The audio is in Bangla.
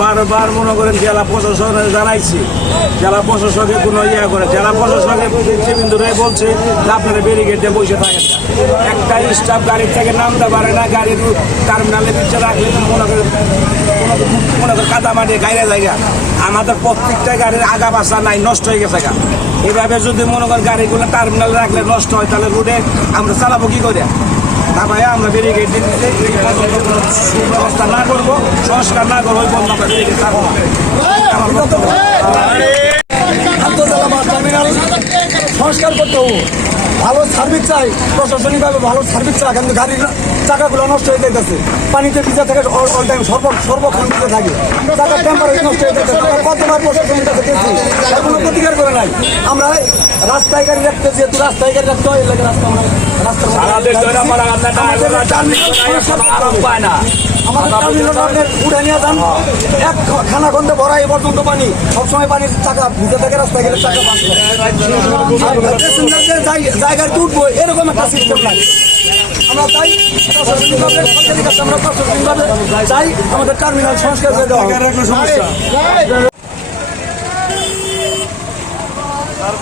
বারবার মনে করেন জেলা প্রশাসনে জানাইছি। জেলা প্রশাসকে কোনো ইয়ে করে জেলা প্রশাসকে বিন্দুরাই বলছে যে আপনারা ব্যারিকেড বসে থাকেন একটা স্টাফ গাড়ির থেকে নামতে পারে না, গাড়ির টার্মিনালে পিছিয়ে রাখলে মনে করেন মনে করেন কাদা মাটি গাইরে জায়গা আমাদের প্রত্যেকটা গাড়ির আগা বাসা নাই, নষ্ট হয়ে গেছে গা। এভাবে যদি মনে করেন গাড়িগুলো টার্মিনালে রাখলে নষ্ট হয়, তাহলে রোডে আমরা চালাবো কি করে? ভাই আমরা ব্যারিকেড দিয়ে দিতে এই পর্যন্ত কোনো সুব্যবস্থা না করব, সংস্কার না করব ওই পর্যন্ত আমরা ব্যারিকেড থাকব সংস্কার করতে হবে। ভালো সার্ভিস চাই, প্রশাসনিকভাবে ভালো সার্ভিস চাই, কিন্তু গাড়ির চাকাগুলো নষ্ট হয়ে যাইতেছে। পানিতে ভিজা থাকে অল টাইম সর্ব, সর্বক্ষণ থাকে। চাকা টেম্পারেচার নষ্ট হয়ে কতবার প্রশাসনের কাছে গেছি নাই। আমরা রাস্তায় গাড়ি রাখতে যেহেতু রাস্তায় গাড়ি রাখতে হয় এই লাগে রাস্তা আমরা খানা খন্দে ভরা এ পর্যন্ত পানি। সবসময় পানির চাকা ভিজে থাকে রাস্তায় গেলে চাকা জায়গায় উঠবো এরকম একটা সিস্টেম নাই। আমরা চাই আমরা চাই আমাদের টার্মিনাল সংস্কার করে দেওয়া हर